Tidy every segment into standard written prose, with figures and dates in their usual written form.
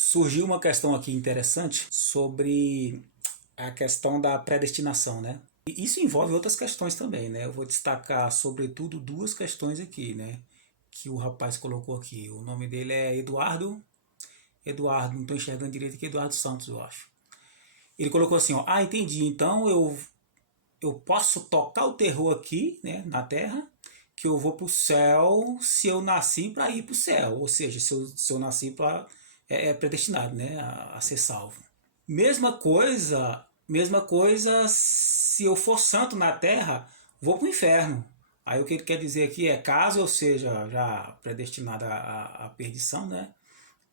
Surgiu uma questão aqui interessante sobre a questão da predestinação, né? E isso envolve outras questões também, né? Eu vou destacar, sobretudo, duas questões aqui, né? Que o rapaz colocou aqui. O nome dele é Eduardo. Eduardo, não estou enxergando direito aqui, Eduardo Santos, eu acho. Ele colocou assim, ó, entendi, então eu posso tocar o terror aqui, né, na Terra, que eu vou para o céu se eu nasci para ir para o céu, ou seja, se eu nasci para é predestinado, né, a ser salvo. Mesma coisa se eu for santo na Terra, vou para o inferno. Aí o que ele quer dizer aqui é, caso eu seja já predestinado à perdição, né,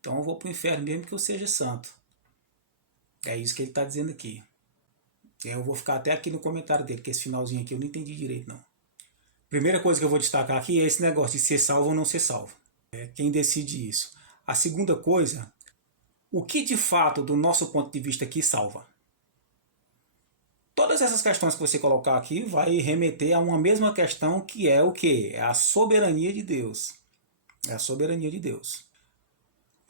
então eu vou para o inferno mesmo que eu seja santo. É isso que ele está dizendo aqui. Eu vou ficar até aqui no comentário dele, que esse finalzinho aqui eu não entendi direito, não. Primeira coisa que eu vou destacar aqui é esse negócio de ser salvo ou não ser salvo. É quem decide isso. A segunda coisa, o que de fato, do nosso ponto de vista aqui, salva? Todas essas questões que você colocar aqui vai remeter a uma mesma questão que é o quê? É a soberania de Deus. É a soberania de Deus.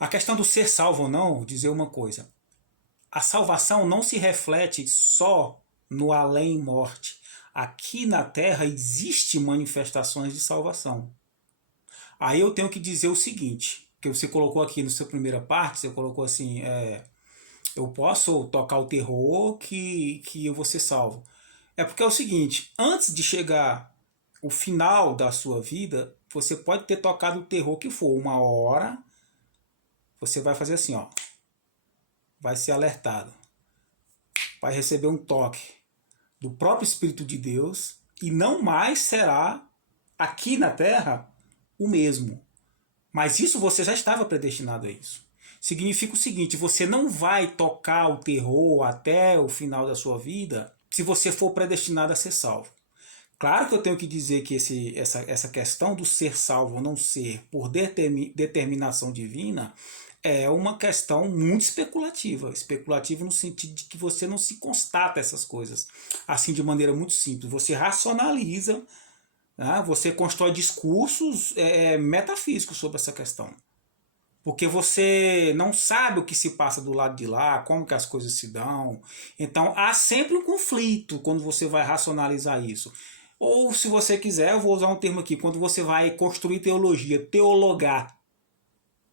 A questão do ser salvo ou não, dizer uma coisa. A salvação não se reflete só no além-morte. Aqui na Terra existem manifestações de salvação. Aí eu tenho que dizer o seguinte, que você colocou aqui na sua primeira parte, você colocou assim, eu posso tocar o terror que eu vou ser salvo. É porque é o seguinte, antes de chegar o final da sua vida, você pode ter tocado o terror que for. Uma hora, você vai fazer assim, ó, vai ser alertado. Vai receber um toque do próprio Espírito de Deus e não mais será aqui na Terra o mesmo. Mas isso você já estava predestinado a isso. Significa o seguinte, você não vai tocar o terror até o final da sua vida se você for predestinado a ser salvo. Claro que eu tenho que dizer que essa questão do ser salvo ou não ser por determinação divina é uma questão muito especulativa. Especulativa no sentido de que você não se constata essas coisas assim de maneira muito simples. Você racionaliza, né? Você constrói discursos metafísicos sobre essa questão. Porque você não sabe o que se passa do lado de lá, como que as coisas se dão. Então há sempre um conflito quando você vai racionalizar isso. Ou se você quiser, eu vou usar um termo aqui, quando você vai construir teologia, teologar,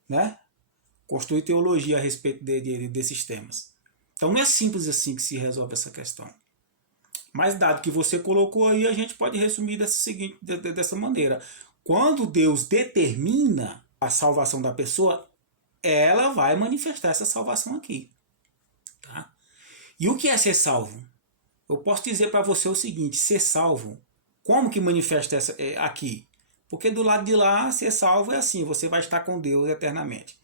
né? Construir teologia a respeito desses temas. Então não é simples assim que se resolve essa questão. Mas dado que você colocou aí, a gente pode resumir dessa maneira. Quando Deus determina a salvação da pessoa, ela vai manifestar essa salvação aqui. Tá? E o que é ser salvo? Eu posso dizer para você o seguinte, ser salvo, como que manifesta aqui? Porque do lado de lá, ser salvo é assim, você vai estar com Deus eternamente.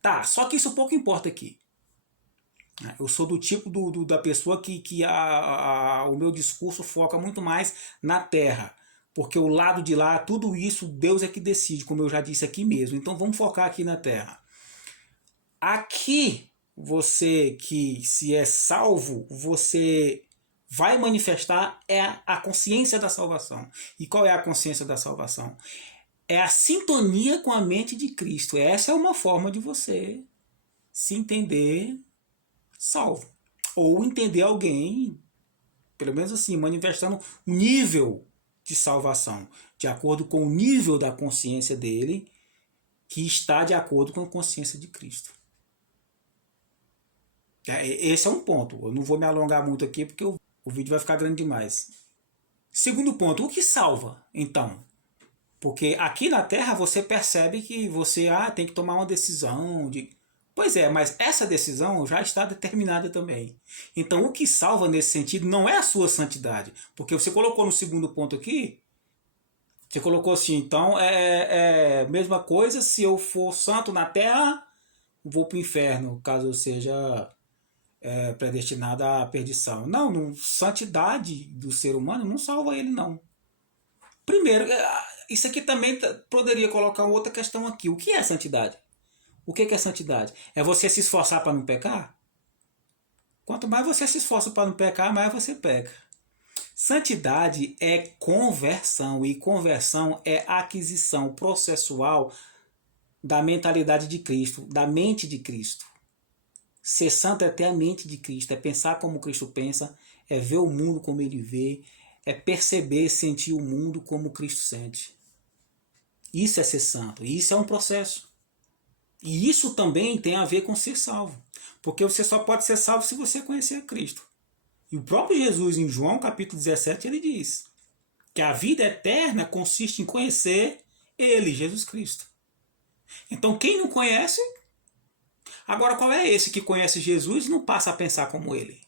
Tá, só que isso pouco importa aqui. Eu sou do tipo da pessoa que o meu discurso foca muito mais na terra. Porque o lado de lá, tudo isso, Deus é que decide, como eu já disse aqui mesmo. Então vamos focar aqui na terra. Aqui, você que se é salvo, você vai manifestar a consciência da salvação. E qual é a consciência da salvação? É a sintonia com a mente de Cristo. Essa é uma forma de você se entender salvo. Ou entender alguém, pelo menos assim, manifestando um nível de salvação, de acordo com o nível da consciência dele, que está de acordo com a consciência de Cristo. Esse é um ponto. Eu não vou me alongar muito aqui, porque o vídeo vai ficar grande demais. Segundo ponto, o que salva, então? Porque aqui na Terra você percebe que você tem que tomar uma decisão de... Pois é, mas essa decisão já está determinada também. Então o que salva nesse sentido não é a sua santidade. Porque você colocou no segundo ponto aqui, você colocou assim, então mesma coisa, se eu for santo na Terra, vou para o inferno, caso eu seja predestinado à perdição. Não, santidade do ser humano não salva ele, não. Primeiro, isso aqui também poderia colocar outra questão aqui. O que é santidade? O que é santidade? É você se esforçar para não pecar? Quanto mais você se esforça para não pecar, mais você peca. Santidade é conversão, e conversão é aquisição processual da mentalidade de Cristo, da mente de Cristo. Ser santo é ter a mente de Cristo, é pensar como Cristo pensa, é ver o mundo como ele vê, é perceber e sentir o mundo como Cristo sente. Isso é ser santo, e isso é um processo. E isso também tem a ver com ser salvo. Porque você só pode ser salvo se você conhecer Cristo. E o próprio Jesus, em João capítulo 17, ele diz que a vida eterna consiste em conhecer Ele, Jesus Cristo. Então quem não conhece... Agora qual é esse que conhece Jesus e não passa a pensar como Ele?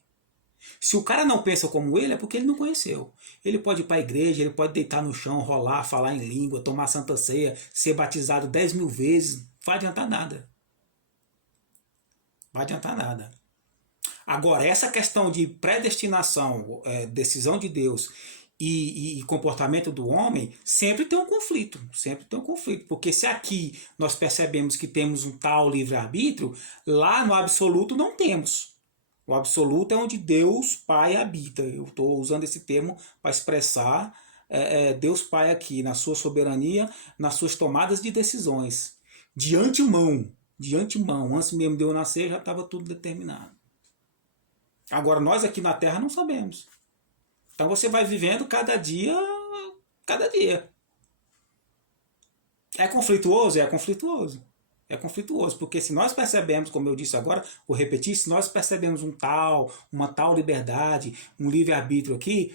Se o cara não pensa como ele, é porque ele não conheceu. Ele pode ir para a igreja, ele pode deitar no chão, rolar, falar em língua, tomar santa ceia, ser batizado 10.000 vezes. Não vai adiantar nada. Não vai adiantar nada. Agora, essa questão de predestinação, decisão de Deus e comportamento do homem, sempre tem um conflito. Sempre tem um conflito. Porque se aqui nós percebemos que temos um tal livre-arbítrio, lá no absoluto não temos. O absoluto é onde Deus Pai habita. Eu estou usando esse termo para expressar Deus Pai aqui, na sua soberania, nas suas tomadas de decisões. De antemão, antes mesmo de eu nascer, já estava tudo determinado. Agora, nós aqui na Terra não sabemos. Então você vai vivendo cada dia, cada dia. É conflituoso? É conflituoso. É conflituoso, porque se nós percebemos, como eu disse agora, vou repetir, se nós percebemos uma tal liberdade, um livre-arbítrio aqui,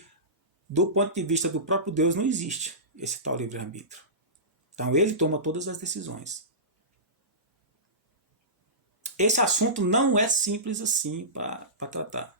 do ponto de vista do próprio Deus não existe esse tal livre-arbítrio. Então ele toma todas as decisões. Esse assunto não é simples assim para tratar.